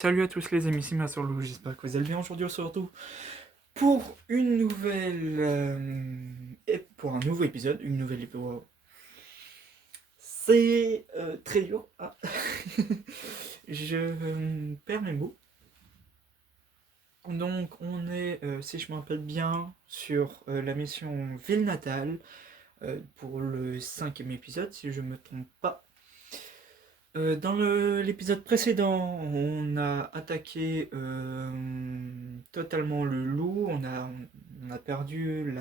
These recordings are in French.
Salut à tous les amis, c'est Massorlou, j'espère que vous allez bien. Aujourd'hui on se retrouve pour une nouvelle pour un nouveau épisode, une nouvelle épisode. Wow. C'est très dur. Ah. Je perds mes mots. Donc on est, si je me rappelle bien, sur la mission Ville Natale pour le 5e épisode, si je me trompe pas. Dans l'épisode précédent, on a attaqué totalement le loup, on a perdu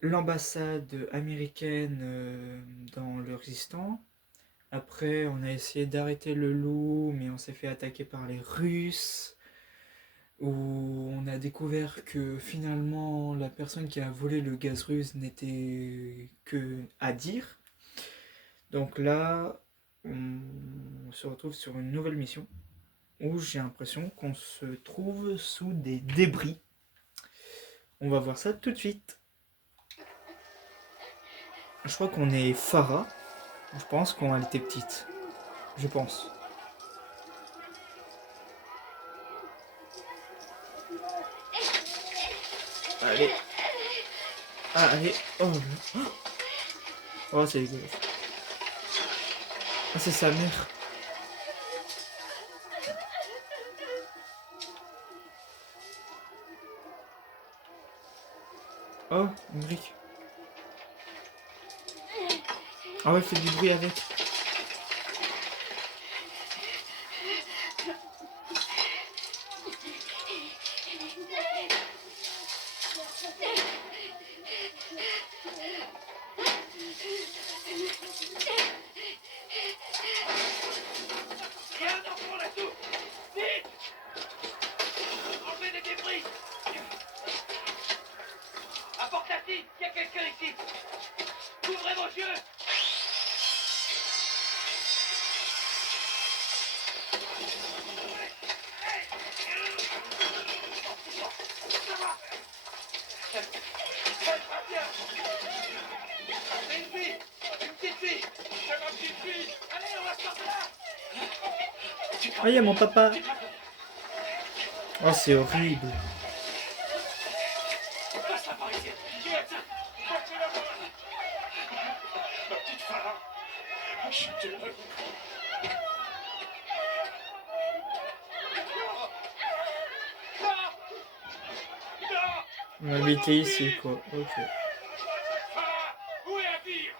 l'ambassade américaine dans le résistant. Après, on a essayé d'arrêter le loup, mais on s'est fait attaquer par les Russes, où on a découvert que finalement la personne qui a volé le gaz russe n'était que Adir. Donc là, on se retrouve sur une nouvelle mission où j'ai l'impression qu'on se trouve sous des débris. On va voir ça tout de suite. Je crois qu'on est Farah. Je pense quand elle était petite. Je pense. Allez. Ah, allez. Oh, oh c'est dégueulasse. Ah, c'est sa mère. Oh, une brique. Ah ouais, fait du bruit avec. Apporte-la-t-il, il y a quelqu'un ici. Ouvrez vos yeux. C'est une fille, une petite fille. C'est ma petite fille. Allez, on va sortir là. Ah, il y a mon papa. Oh, c'est horrible. Passe la par ici. Qui est ça? Portez-la par là. Ma petite Farah. Je suis heureux. On a habité ici, quoi. Ok. Farah, où est Adir?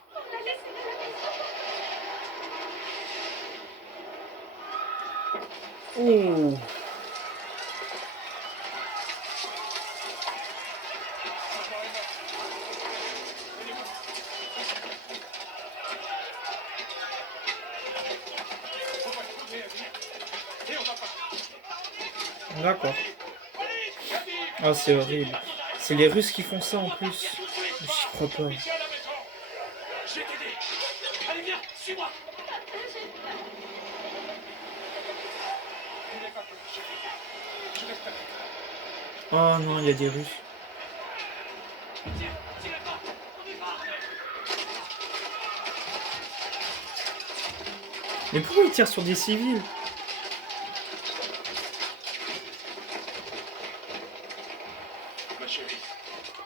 Oh. D'accord. Oh, c'est horrible. C'est les Russes qui font ça en plus. J'y crois pas. Ici à la maison. Je vais t'aider. Allez, viens, suis-moi. Il n'est pas peur, je reste avec toi. Oh non, il y a des Russes. Tiens, tirez pas. On est pas armés. Mais pourquoi ils tirent sur des civils? Ma chérie,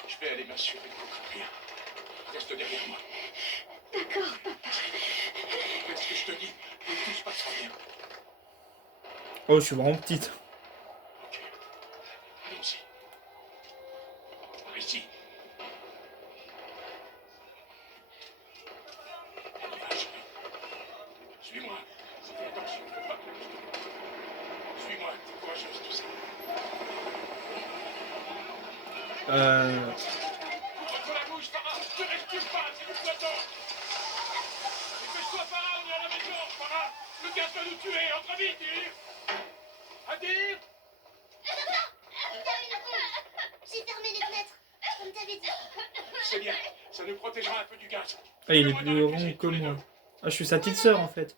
je vais aller m'assurer de rien. Reste derrière moi. D'accord, papa. Fais ce que je te dis et tout se passera bien. Oh, je suis vraiment petite. Ok. Allons-y. Par ici. On y va, chérie. Suis-moi. Fais attention, faut pas que je te... Suis-moi, t'es courageuse, tout ça. Ouvre la bouche, Farah. Ne respire pas, c'est du poison. Dépêche-toi, Farah, on est à la maison. Farah, le gaz va nous tuer. Entre vite, Adir. Adir. J'ai fermé les fenêtres, comme t'avais dit. C'est bien, ça nous protégera un peu du gaz. Ah, il est Fais-le-moi dans plus la rond cuisine, que tous les moi. deux. Ah, je suis sa petite sœur en fait.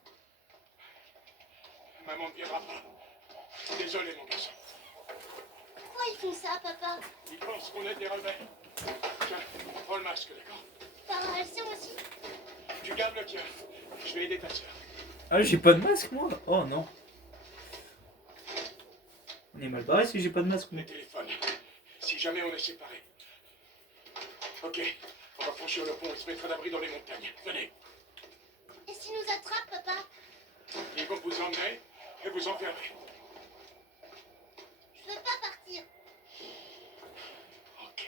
Maman ne viendra pas. Désolé, mon garçon. Pourquoi ils font ça, papa? Ils pensent qu'on est des rebelles. Tiens, prends le masque, d'accord? Par relation aussi? Tu gardes le tien. Je vais aider ta sœur. Ah, j'ai pas de masque, moi? Oh non. On est mal barré si j'ai pas de masque, moi. Les téléphones. Si jamais on est séparés. Ok, on va franchir le pont et se mettre à l'abri dans les montagnes. Venez, Et s'ils nous attrapent, papa? ils vont vous emmener et vous enfermer. Je veux pas partir. Ok.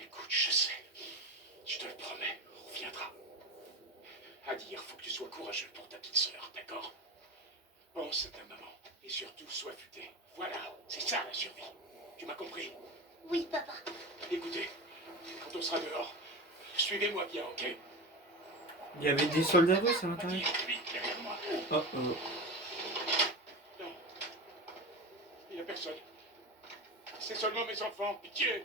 Écoute, je sais. Je te le promets, on reviendra. À dire, faut que tu sois courageux pour ta petite sœur, d'accord? Pense à ta maman. Et surtout, sois futé. Voilà, c'est ça la survie. Tu m'as compris? Oui, papa. Écoutez, quand on sera dehors, suivez-moi bien, ok? Il y avait des soldats russes à À l'intérieur. dire, lui, derrière moi. Oh oh. Non, il n'y a personne. C'est seulement mes enfants, pitié.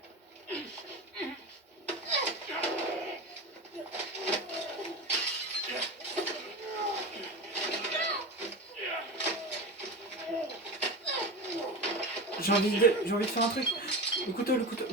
J'ai envie de faire un truc. Le couteau, le couteau.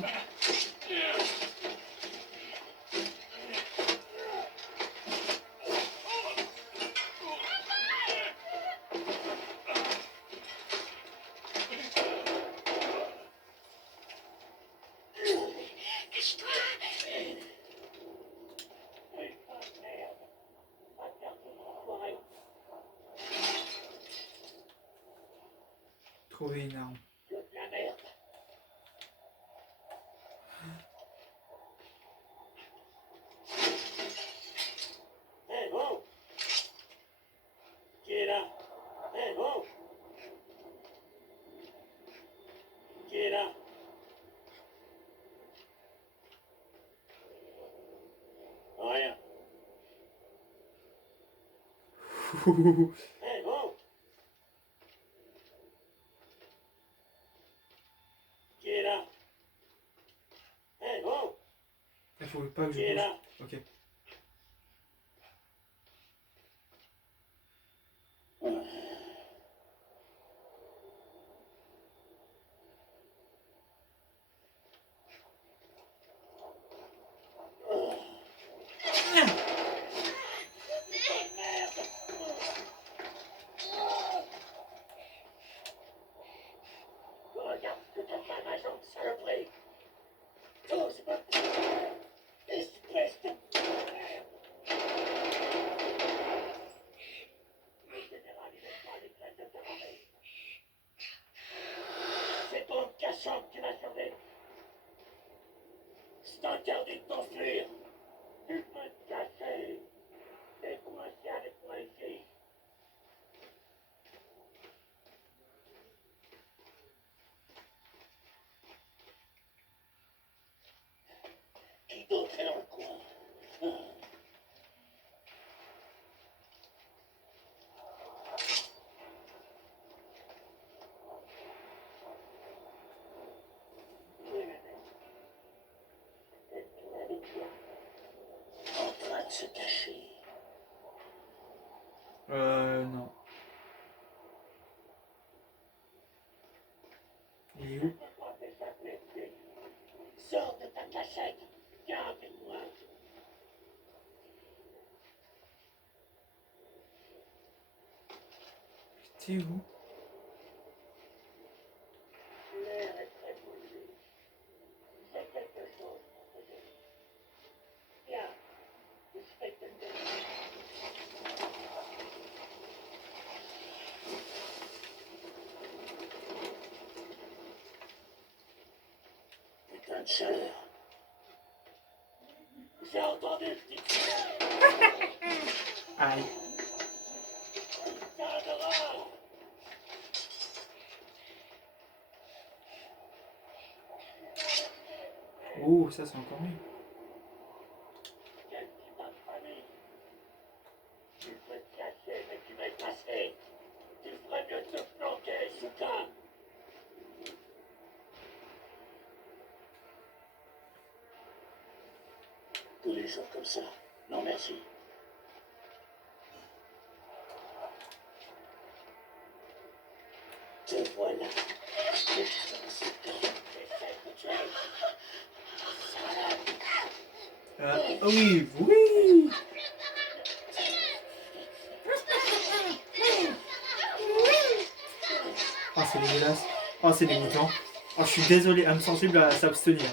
Trouver une arme. Hé, oh! Qui est là? Hé, oh! Qui est là? Rien. Hé, oh! Qui est là? Hé, oh! Il faut pas que je Qui est bouge. là? Ok. Regarde ce que t'as fait à ma jambe, saloperie! T'oses pas! Espèce de... Le général, il est pas les classes de terrorisme. C'est ton cachot qui m'a sauvé. C'est interdit de t'enfuir. Tu peux te cacher. T'es coincé avec moi ici. Qui d'autre est dans le coin? En train de se cacher. Non. Il est où? Sors de ta cachette. Viens avec moi. T'es où? L'air est très pollué. J'ai quelque chose pour t'aider. Viens. Je vais te le donner. Putain de chaleur. J'ai entendu petite fille. Aïe. Putain d'horreur. Oh, ça c'est encore mieux. Quel type de famille. Tu peux te cacher, mais tu vas y passer. Tu ferais mieux de te planquer, Souka. Tous les jours comme ça. Non, merci. Te voilà. Ah oui, oui. c'est dégueulasse. Oh, c'est dégoûtant. Oh, je suis désolé, âme sensible à s'abstenir.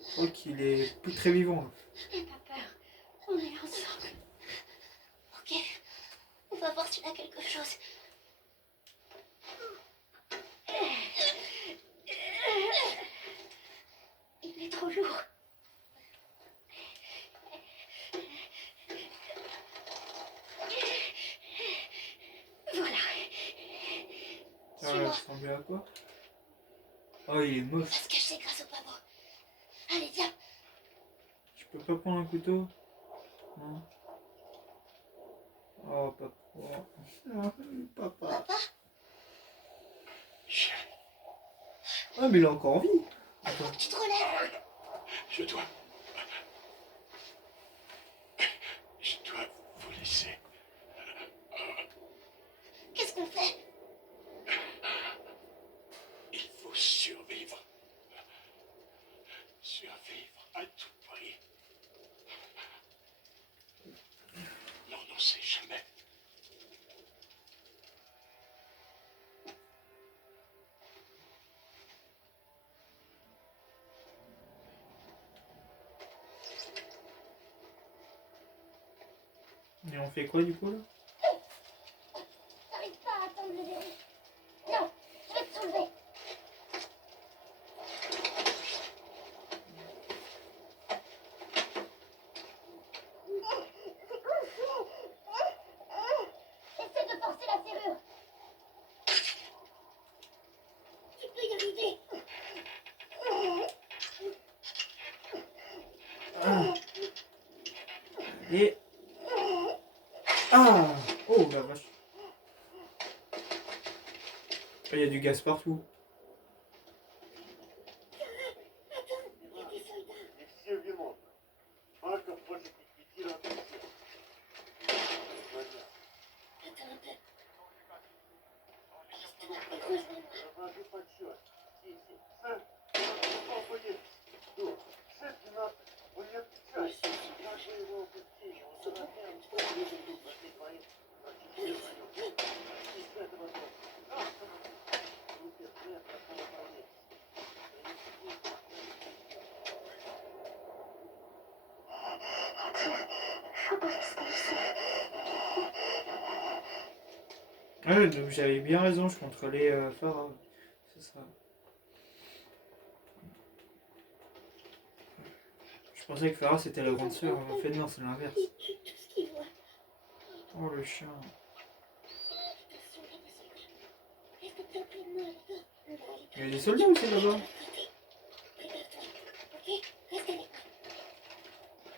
Je crois qu'il est plus très vivant. Là. N'aie pas peur. On est ensemble. Ok. On va voir s'il a quelque chose. Il est trop lourd. Voilà. Ça va ressembler à quoi? Oh, il est On va moche. se cacher grâce au pavot. Allez, viens. Je peux pas prendre un couteau? Non. Oh, papa. Oh, papa. Papa? Chérie, Ah, mais il est encore en vie. Faut que tu te relèves. je dois... Je dois vous laisser. Qu'est-ce qu'on fait? Il faut survivre. Survivre à tout prix. Non, non, c'est jamais. Et on fait quoi du coup là? T'arrives pas à attendre le verrou. Non, je vais te soulever. Essaie de forcer la serrure. Tu peux y arriver. Ah. Et... Ah. Oh la vache. Il y a du gaz partout. Il y a des soldats. И все виновны. Марков хочет ликвидировать всех. Attends un peu. Rejoins-moi. Разложи подсчет. Сиси. Сэр, попал полиции. Ну, шеф 12. Он не отвечает. Как вы его упустили? Он самоотверженно. Нашли своих. И с этого дома. Группе нет, пропала полиция. Ouais, donc j'avais bien raison, je contrôlais Farah. C'est ça. Je pensais que Farah c'était la grande sœur, en fait non, c'est l'inverse. Il tue tout ce qu'il voit. Oh le chien. Attention, il y a des soldats. Reste bien près de moi, d'accord? On va aller Il y a des soldats aussi là-bas. Prépare-toi. Ok? Reste avec moi.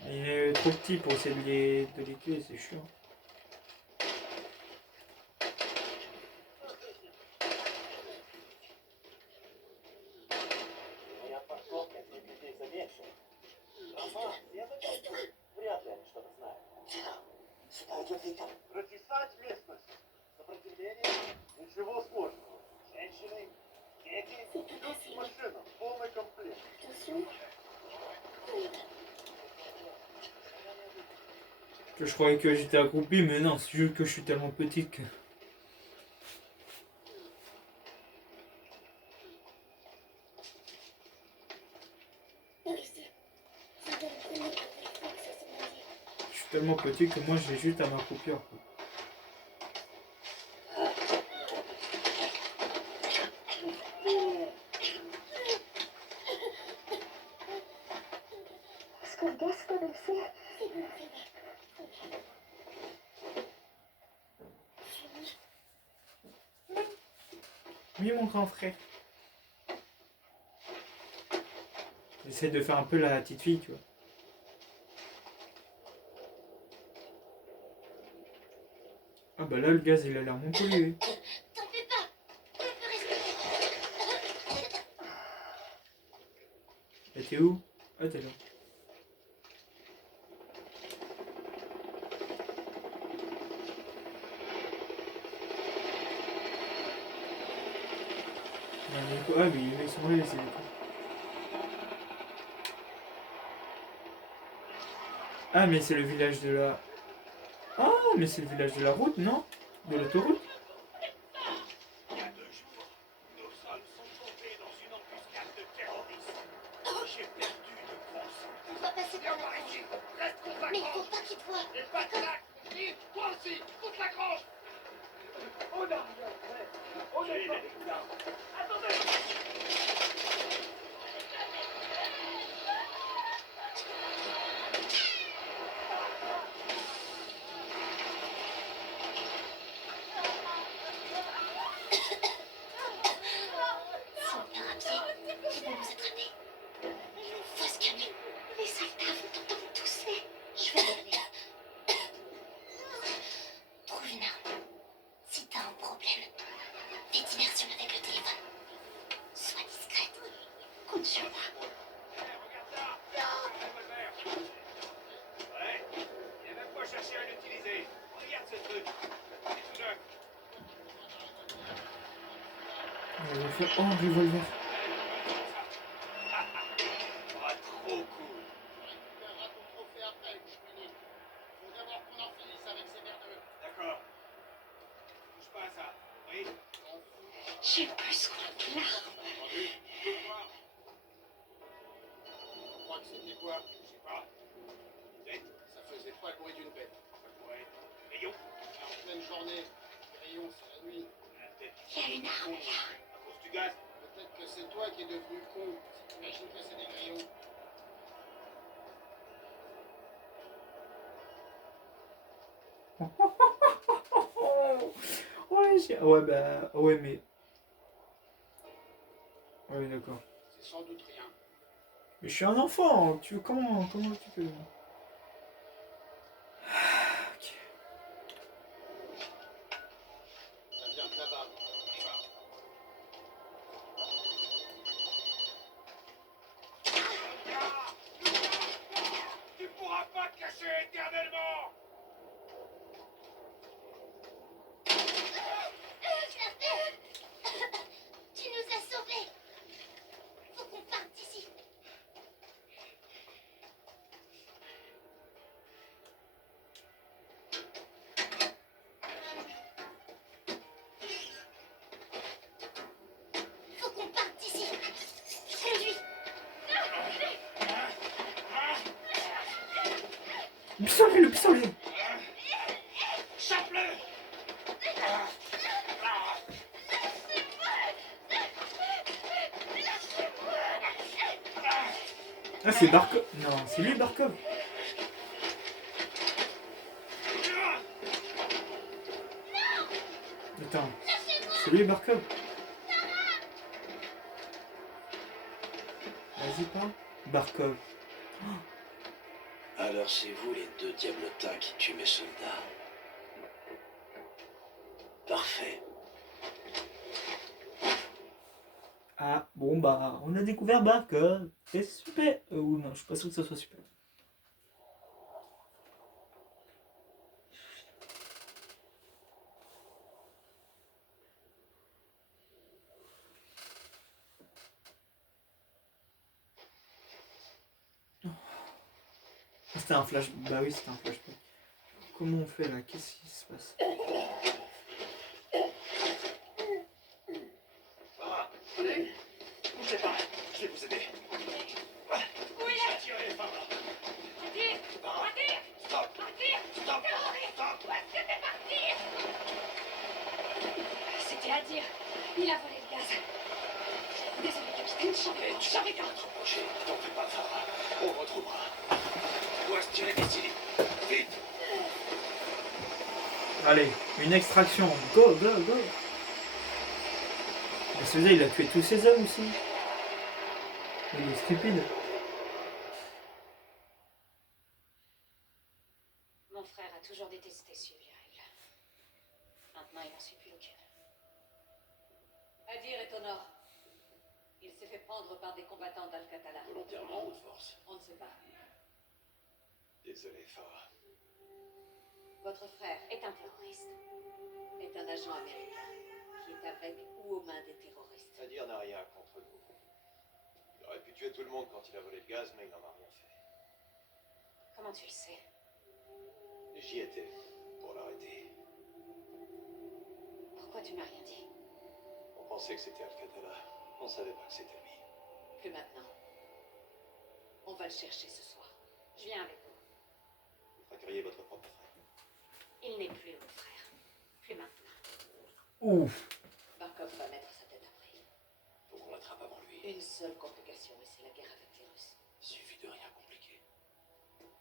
Il est trop petit pour essayer de les tuer, c'est chiant. Моя парковка этих людей замечена. Ага, я заметил. Вряд ли они что-то знают. Сюда идет Виктор. Прочесать местность. Сопротивление. Ничего сложного. Женщины, дети, C'est pas facile. машина. Полный комплект. Attention. On y va. Que je croyais que j'étais accroupi, mais non, c'est juste que je suis tellement petite que... Par ici. Ça donne une première fois que ça s'est marié. Je suis tellement petit que moi j'ai juste à m'accroupir. Quoi. Скользко на все. C'est bon, ça va. Oui, mon grand frère. J'essaie de faire un peu la petite fille, tu vois. Ah bah là, le gaz, il a l'air moins pollué. T'en fais pas. On peut respirer. Et t'es où? Ah, t'es là. un hélico. Ah oui, ils sont là les hélicos. Ah mais c'est le village de la... Ah mais c'est le village de la route, non? De l'autoroute? Il y a 2 jours, nos hommes sont tombés dans une embuscade de terroristes. J'ai perdu de gros sang. On va passer Viens par par la ici, grange. reste contre la Mais il faut grange. pas qu'il te voie. Et pas de lac, compris? Toi aussi, contre la grange. On a rien fait. On est pas là. Attendez. Si on vient à pied, ils vont nous attraper. Faut se calmer. Les soldats vont t'entendre tousser. Je vais regarder. Trouve une arme. Si t'as un problème, fais diversion avec le téléphone. Sois discrète. Compte sur moi. Regarde ça. Un revolver. Ouais. Il a même pas cherché à l'utiliser. Regarde ce truc. C'est tout neuf. On va faire... Oh, un revolver. Ah, trop cool. récupérera ton trophée après, Bushmini. Faut d'abord qu'on en finisse avec ces merdeux. D'accord. Touche pas à ça. Oui. J'ai besoin de l'arme. Entendu? Au revoir. Tu crois que c'était quoi? Je sais pas. Bête. Ça faisait pas le bruit d'une bête. Ça pourrait être. Rayon. En pleine journée, les rayons, c'est la nuit. Il y a une arme là. À cause du gaz. Peut-être que c'est toi qui es devenu con. Si tu imagines que c'est des grillons. Ouais, ouais, bah... Ouais, mais... Ouais, d'accord. C'est sans doute rien. Mais je suis un enfant, tu veux... Comment tu peux... Ok. Ça vient de là-bas. Tu pourras pas te cacher éternellement. Tu nous as sauvés. Faut qu'on parte d'ici. Faut qu'on parte d'ici. Conduis. Le pistolet. Chape-le. Ah, c'est Barkov. Non, c'est lui, Barkov. Attends. C'est lui, Barkov. Vas-y, parle. Barkov. Alors c'est vous les deux diablotins qui tuent mes soldats. Parfait. Ah, bon, bah, on a découvert Barkov. C'est super. Ou non, je suis pas sûr que ça soit super. Ah, c'était un flash. Bah oui, c'était un flashback. Comment on fait là? Qu'est-ce qui se passe? Allez, bougez pas. Je vais vous aider. Oui. Tirez les femmes. Stop. Stop. Stop. C'était à dire. Il a volé le gaz. Désolé, capitaine. J'arrive à te rapprocher. T'en fais pas, Farah. On retrouvera. On doit se tirer d'ici. Vite. Allez, une extraction. Go, go, go. Mais celui-là, il a tué tous ses hommes aussi. Il est stupide. Mon frère a toujours détesté suivre les règles. Maintenant, il n'en suit plus aucune. Adir est au nord. Il s'est fait prendre par des combattants d'Al-Qatala. Volontairement ou de force? On ne sait pas. Désolé, Farah. Votre frère est un terroriste. Est un agent américain qui est avec ou aux mains des terroristes. Nadir n'a rien contre nous. Il aurait pu tuer tout le monde quand il a volé le gaz, mais il n'en a rien fait. Comment tu le sais? J'y étais, pour l'arrêter. Pourquoi tu m'as rien dit? On pensait que c'était Alcatala. On savait pas que c'était lui. Plus maintenant. On va le chercher ce soir. Je viens avec vous. Vous traqueriez votre propre frère. Il n'est plus mon frère. Plus maintenant. Ouf. Barkov va mettre sa tête à prix. Faut qu'on l'attrape avant lui. Une seule complication, et c'est la guerre avec les Russes. Suffit de rien compliquer.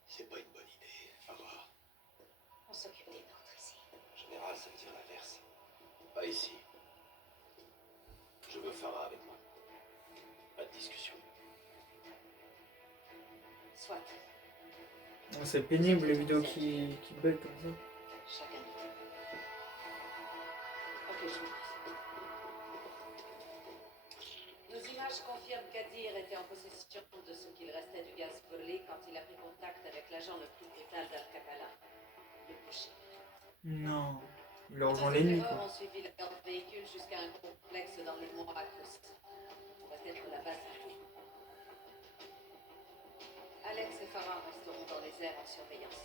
C'est pas une bonne idée, Farah. On s'occupe des nôtres ici. En général, ça veut dire l'inverse. Pas ici. Je veux Farah avec moi. Pas de discussion. Soit. Oh, c'est pénible les vidéos qui bug comme ça. Chacun de vous. Ok, je vous Nos images confirment qu'Adir était en possession de ce qu'il restait du gaz brûlé quand il a pris contact avec l'agent le plus brutal d'Al-Qatala, le boucher. Non. Il leur Nos rejoint l'ennemi terreurs quoi. ont suivi leur véhicule jusqu'à un complexe dans le mont Akous. Ça va être la base à tout. Alex et Farah resteront dans les airs en surveillance.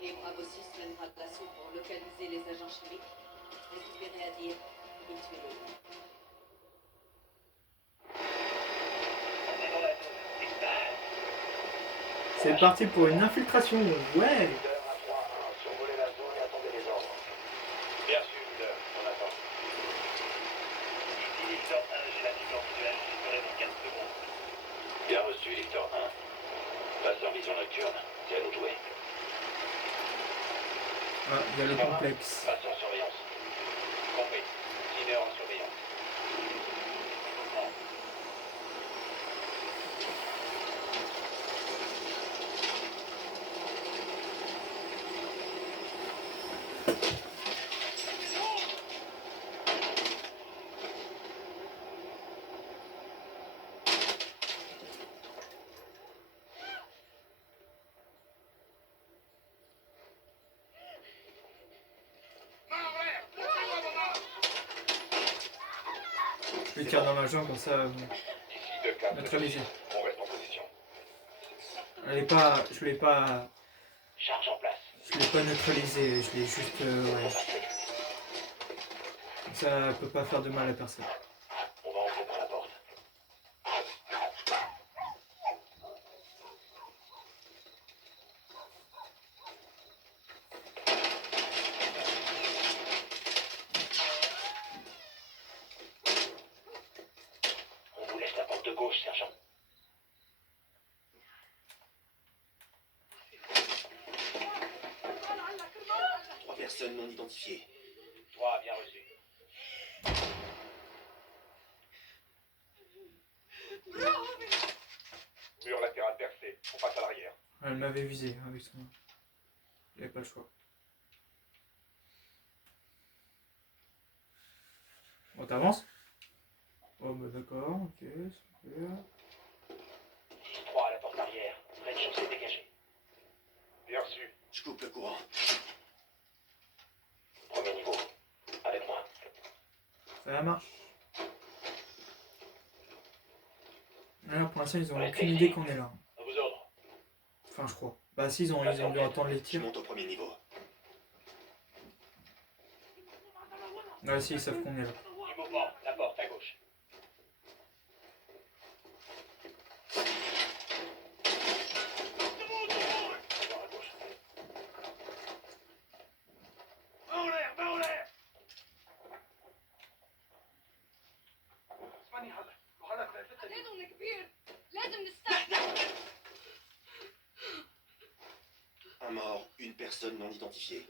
Et Bravo 6 mènera l'assaut pour localiser les agents chimiques, récupérer Adir et tuer le loup. On est dans la zone. C'est parti pour une infiltration. Ouais. Leader à 3-1, survolez la zone et attendez les ordres. Bien sûr, leader, on attend. Ici Victor 1, j'ai la vigilance visuelle, je serai dans 15 secondes. Bien reçu, Victor 1. Passe en vision nocturne. C'est à nous de jouer. Ah, il y a le complexe. Passe en surveillance. Compris. Dîner en surveillance. Je vais tirer dans ma jambe comme ça. Ici 2-4. Neutralisé. On reste en position. Elle est pas. Je l'ai pas. Charge en place. Je l'ai pas neutralisé. Je l'ai juste. Ouais. Ça peut pas faire de mal à personne. On va entrer par la porte. On vous laisse la porte de gauche, sergent. Trois personnes non identifiées. 3, bien reçu. Mur latéral percé. On passe à l'arrière. Elle m'avait visé avec son. J'avais pas le choix. Bon, t'avances. Oh, bah d'accord, ok, super. 3 à la porte arrière. Rez-de-chaussée dégagé. Bien reçu. Je coupe le courant. Premier niveau. Avec moi. Ça marche. Alors pour l'instant, ils ont aucune idée qu'on est là. À vos ordres. Enfin, je crois. Bah, si, ils ont dû entendre les Je tirs. monte au premier niveau. Ouais, si, ils savent qu'on est là. Du mouvement. La porte à gauche. Voir à gauche. Main en l'air, main en l'air. اسمعني هلا وهلا في الحته دي. بعدين كبير لازم نستعجل. Un mort, une personne non identifiée.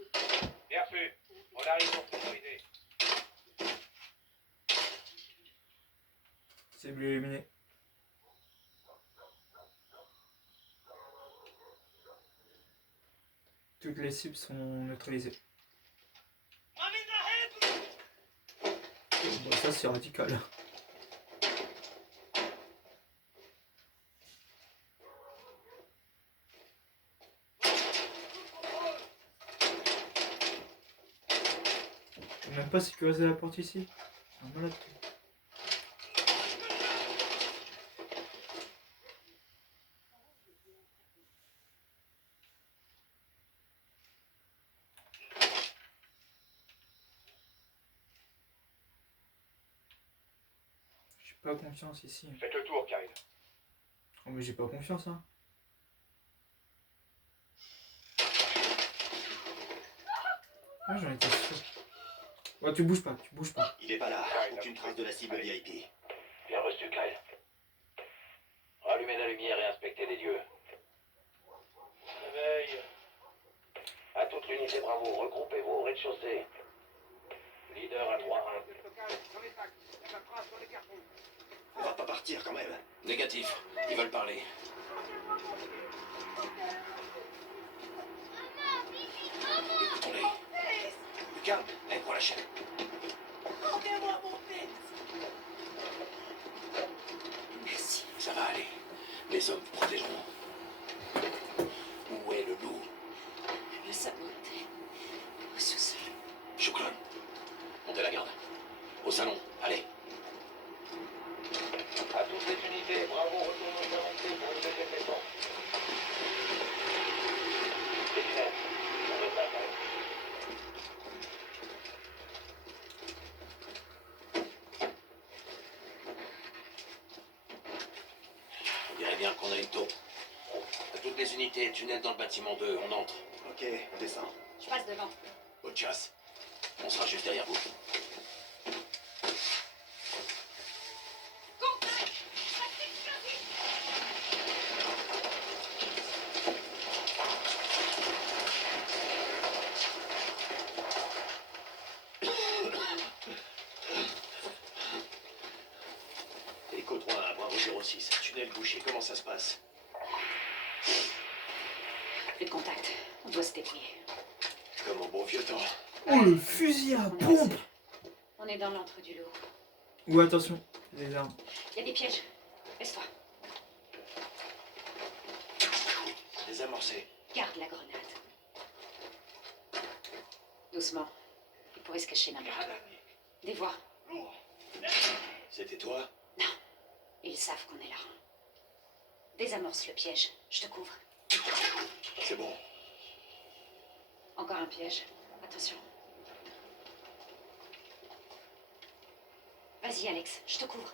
Bien reçu. On arrive pour sécuriser. C'est bleu éliminé. Toutes les cibles sont neutralisées. Bon, ça, c'est radical. Même pas sécuriser la porte ici. C'est un malade. Pas confiance ici. Faites le tour, Kyle. Oh, mais j'ai pas confiance, hein. Ah, j'en étais sûr. Ouais, tu bouges pas, tu bouges pas. Il est pas là. Aucune trace de la cible VIP. Bien reçu, Kyle. Rallumez la lumière et inspectez les lieux. Réveil. À toute l'unité Bravo, regroupez-vous au rez-de-chaussée. Leader à 3-1. On va pas partir quand même. Négatif. Ils veulent parler. Écoutons-les. Lucas, elle prend la chaîne. Merci. Ça va aller. Les hommes vous protégeront. Où est le loup? Le saboté. Au sous-sol. Chouklan. Montez la garde. Au salon, allez. À toutes les unités, Bravo, retournez aux avancées pour une deuxième défense. Sentinelle, on est pas prêt. On dirait bien qu'on a une taupe. À toutes les unités, tunnel dans le bâtiment 2, on entre. Ok, on descend. Je passe devant. Bonne chasse. On sera juste derrière vous. Écho 3 à Bravo 06. Tunnel bouché, comment ça se passe? Plus de contact. On doit se débrouiller. Comme au bon vieux temps. Oh, le fusil à On est pompe! seul. On est dans l'antre du loup. Ou attention, les armes. Il y a des pièges. Laisse-toi. Désamorcé. Garde la grenade. Doucement. Il pourrait se cacher n'importe où. Des voix. C'était toi? Ils savent qu'on est là. Désamorce le piège. Je te couvre. C'est bon. Encore un piège. Attention. Vas-y, Alex. Je te couvre.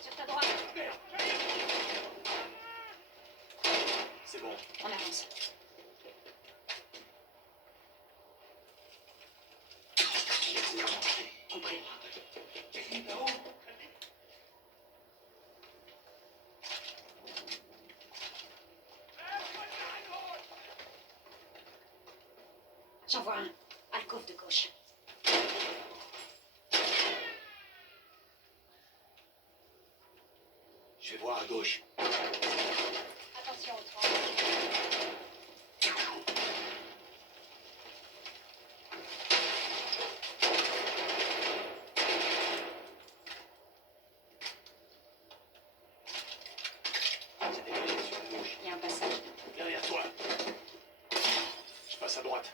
Sur ta droite. C'est bon. On avance. Compris. J'en vois un. Alcôve de gauche. Je vais voir à gauche. Attention au tronc. C'est dégagé sur la gauche. Il y a un passage. Derrière toi. Je passe à droite.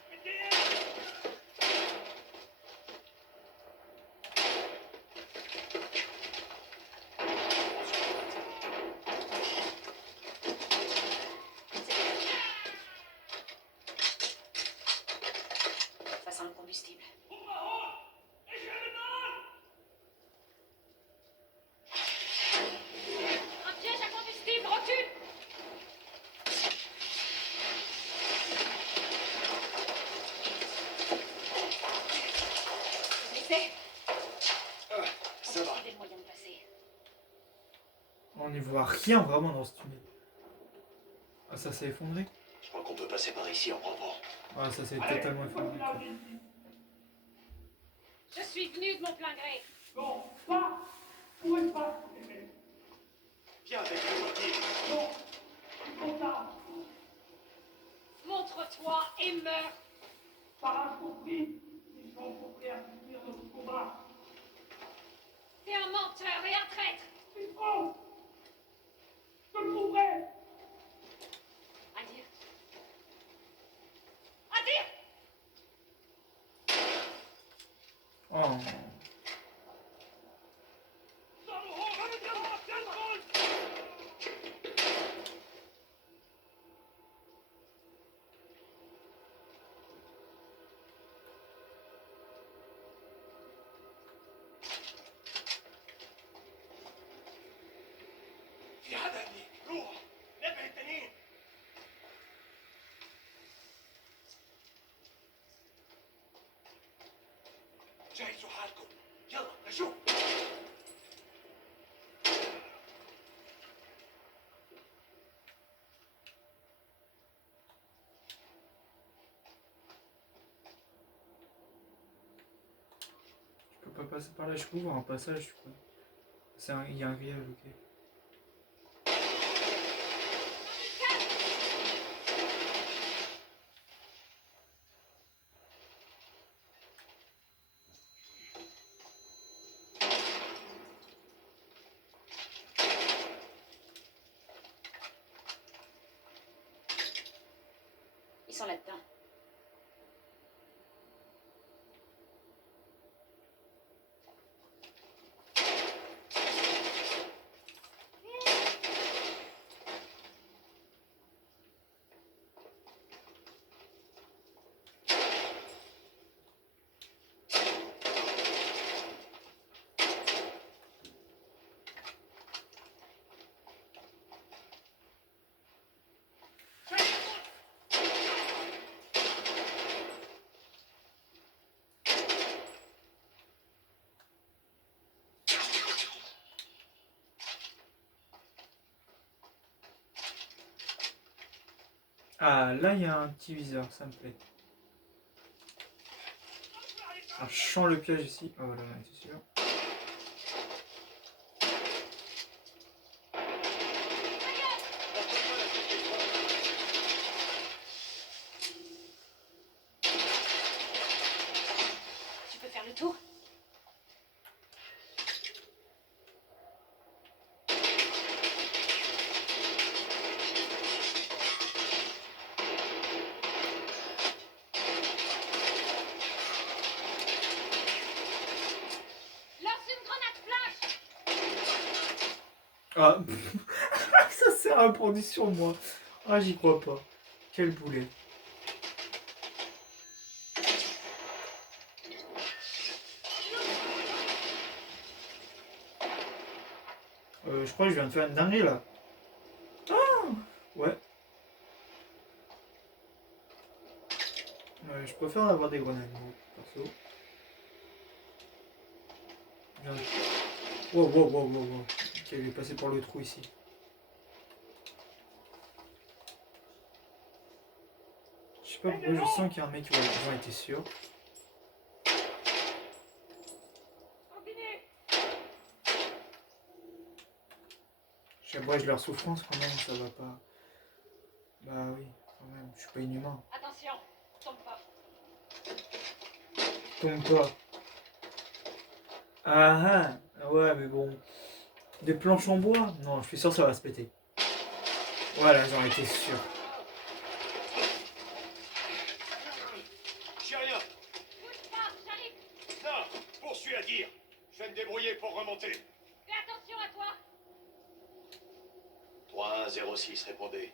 Ça sent le combustible. Un piège à combustible, recule! Blessé? Ça va. Trouver le moyen de passer. On n'y voit rien vraiment dans ce tunnel. Ah, ça s'est effondré? Je crois qu'on peut passer par ici en rampant. Ah, ça s'est totalement effondré. Je suis venu de mon plein gré. Viens avec nous, Marty. Montre-toi et meurs. T'es un menteur et un traître. À dire. À dire. Oh. passer par là, je peux voir un passage, je crois. Il y a un grillage, ok. Ils sont là-dedans. Ah, là, il y a un petit viseur, ça me plaît. Alors, je sens le piège ici. Oh, voilà, c'est sûr. Tu peux faire le tour? Lance une grenade flash! Ah, ça s'est répandu sur moi. Ah, j'y crois pas. Quel boulet. Je crois que je viens de faire une dinguerie là. Ah, ouais. Je préfère avoir des grenades, moi, perso. Wow, wow, wow, wow, wow. Ok, il est passé par le trou ici. Je sais pas pourquoi, je sens qu'il y a un mec qui va avoir été sûr. J'abrège leur souffrance quand même, ça va pas. Bah oui, quand même, je suis pas inhumain. Attention, tombe pas. Tombe pas. Ah ah, ouais, mais bon. Des planches en bois? Non, je suis sûr que ça va se péter. Voilà, j'en étais sûr. J'ai rien. Bouge pas, j'arrive! Non, poursuis à dire. Je vais me débrouiller pour remonter. Fais attention à toi! 3-1-0-6, répondez.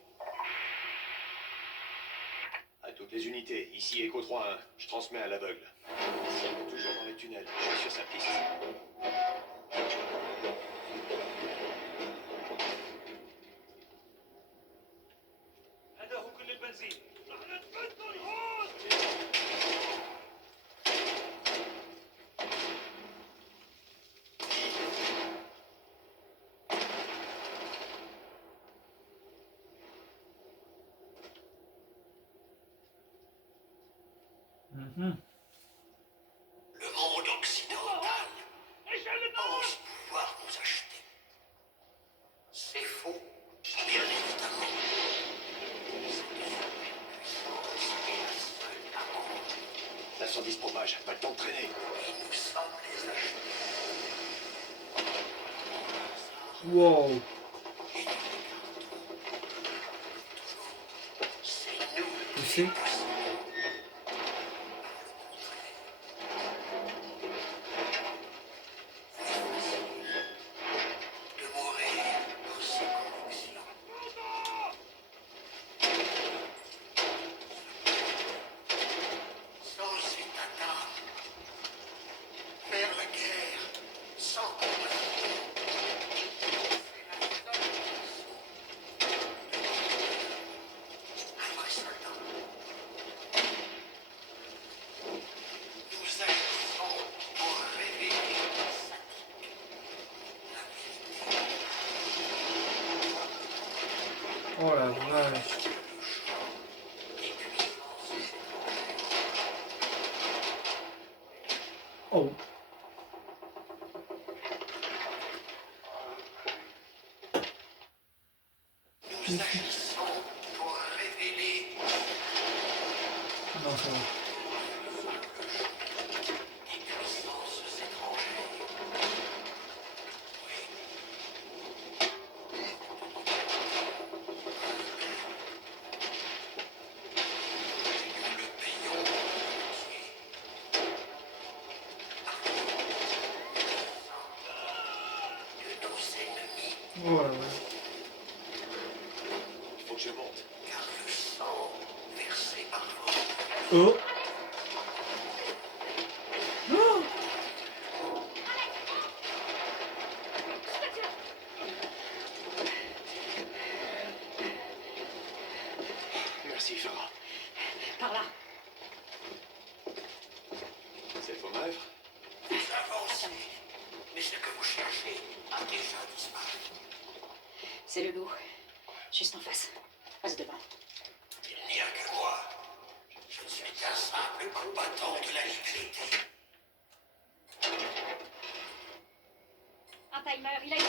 À toutes les unités, ici Echo 3-1, je transmets à l'aveugle. Si elle est toujours dans les tunnels, je suis sur sa piste. هذا هو كل البنزين. Mhm. Le monde occidental pense pouvoir nous acheter. C'est faux, bien évidemment. L'incendie se propage, pas le temps de traîner. Et nous sommes les acheter. Wow. C'est nous Poussé. de mourir pour ses convictions. Sans état d'âme. Faire la guerre sans compassion. C'est la seule façon de mourir. Un vrai soldat. Nous agissons pour réveiller la sadique. La vérité. Oh la vache. Oh. plus Non, ça va. Oh là là. Il faut que je monte. Oh. Oh. Merci, Farah. Par là. C'est ton œuvre? Mais ce que vous cherchez a déjà disparu. C'est le loup. Juste en face. Passe devant. Il n'y a que moi. Je ne suis qu'un simple combattant de la légalité. Un timer, il a été.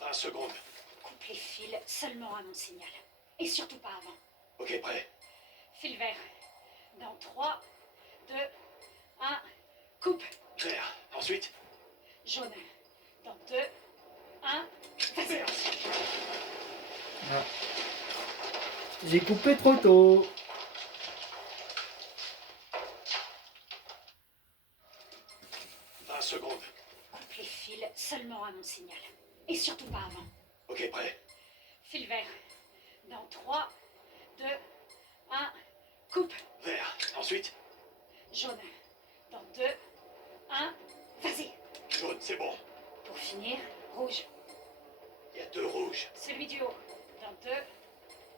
20 secondes. Coupe les fils seulement à mon signal. Et surtout pas avant. Ok, prêt. Fil vert. Dans 3, 2, 1, coupe. Vert. Ensuite? Jaune. Dans 2, 1, vas-y. Ah. J'ai coupé trop tôt. Secondes. Coupe les fils seulement à mon signal. Et surtout pas avant. Ok, prêt. Fil vert. Dans 3, 2, 1, coupe. Vert. Ensuite? Jaune. Dans 2, 1, vas-y. Jaune, c'est bon. Pour finir, rouge. Il y a 2 rouges. Celui du haut. Dans 2,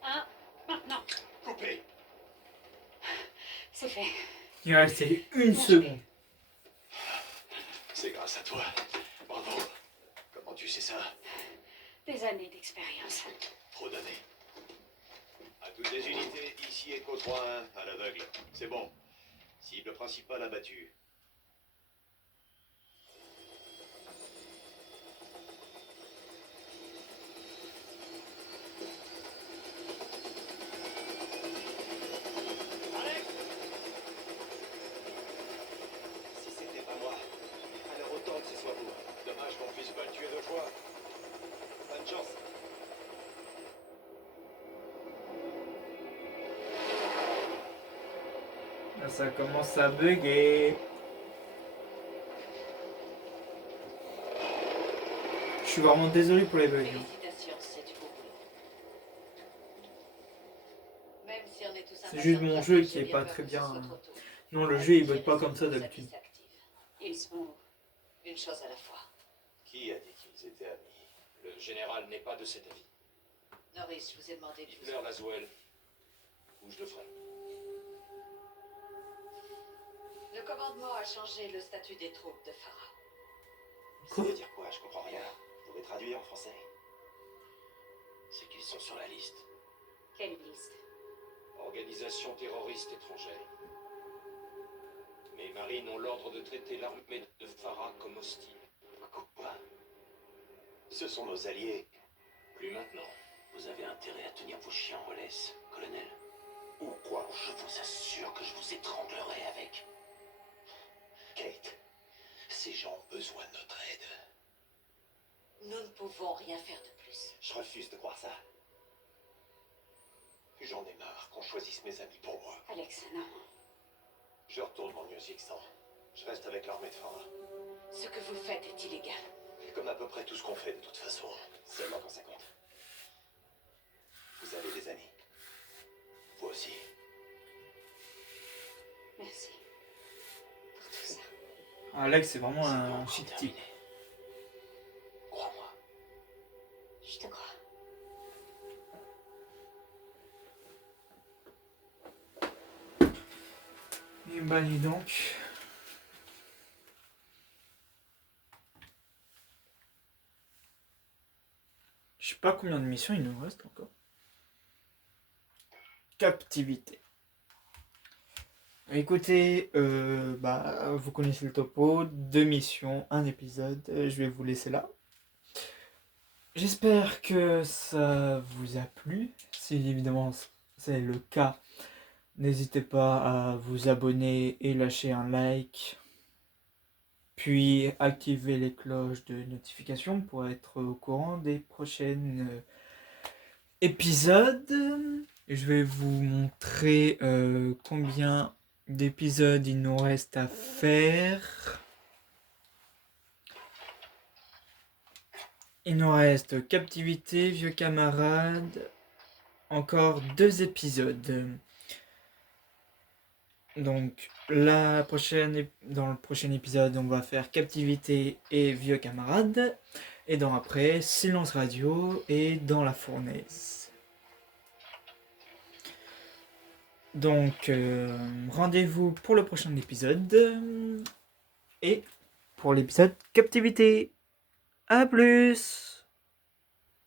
1, maintenant. Coupé. C'est fait. Il restait une seconde. C'est grâce à toi. Bravo. Comment tu sais ça? Des années d'expérience. Trop donné. À toutes les unités, ici Echo 3-1, à l'aveugle. C'est bon. Cible principale abattue. Alex! Si c'était pas moi, alors autant que ce soit vous. Dommage qu'on puisse pas le tuer 2 fois. Bonne chance. Là, ça commence à bugger. Je suis vraiment désolé pour les bugs. Félicitations, c'est du beau boulot. Même si on est tous C'est juste mon jeu qui est j'ai pas peur très que ce bien. soit trop tôt. Non, le jeu il bug pas comme ça d'habitude. Ils sont une chose à la fois. Qui a dit qu'ils étaient amis? Le général n'est pas de cet avis. Norris, je vous ai demandé de Hitler, Laswell, ou je le ferai. Le commandement a changé le statut des troupes de Farah. Ça veut dire quoi? Je comprends rien. Vous pouvez traduire en français? C'est qu'ils sont sur la liste. Quelle liste? Organisation terroriste étrangère. Mes marines ont l'ordre de traiter l'armée de Farah comme hostile. Quoi? Ce sont nos alliés. Plus maintenant. Vous avez intérêt à tenir vos chiens en laisse, colonel. Ou quoi? Je vous assure que je vous étranglerai avec. Kate, ces gens ont besoin de notre aide. Nous ne pouvons rien faire de plus. Je refuse de croire ça. J'en ai marre qu'on choisisse mes amis pour moi. Alex, non. Je retourne en Urzikstan. Je reste avec l'armée de Farah. Ce que vous faites est illégal. Comme à peu près tout ce qu'on fait de toute façon. Seulement quand ça compte. Vous avez des amis. Vous aussi. Merci. Pour tout ça. Alex, c'est vraiment C'est pas un encore chic type. terminé. Crois-moi. Je te crois. Et bah, dis donc. Je sais pas combien de missions il nous reste encore. Captivité. Écoutez, vous connaissez le topo, 2 missions, un épisode, je vais vous laisser là. J'espère que ça vous a plu. Si évidemment c'est le cas, n'hésitez pas à vous abonner et lâcher un like. Puis activer les cloches de notification pour être au courant des prochains épisodes. Je vais vous montrer combien d'épisodes il nous reste à faire. Il nous reste Captivité, Vieux Camarade, encore 2 épisodes. Donc dans le prochain épisode, on va faire Captivité et Vieux Camarade. Et après, Silence Radio et Dans la fournaise. Donc rendez-vous pour le prochain épisode. Et pour l'épisode Captivité. A plus!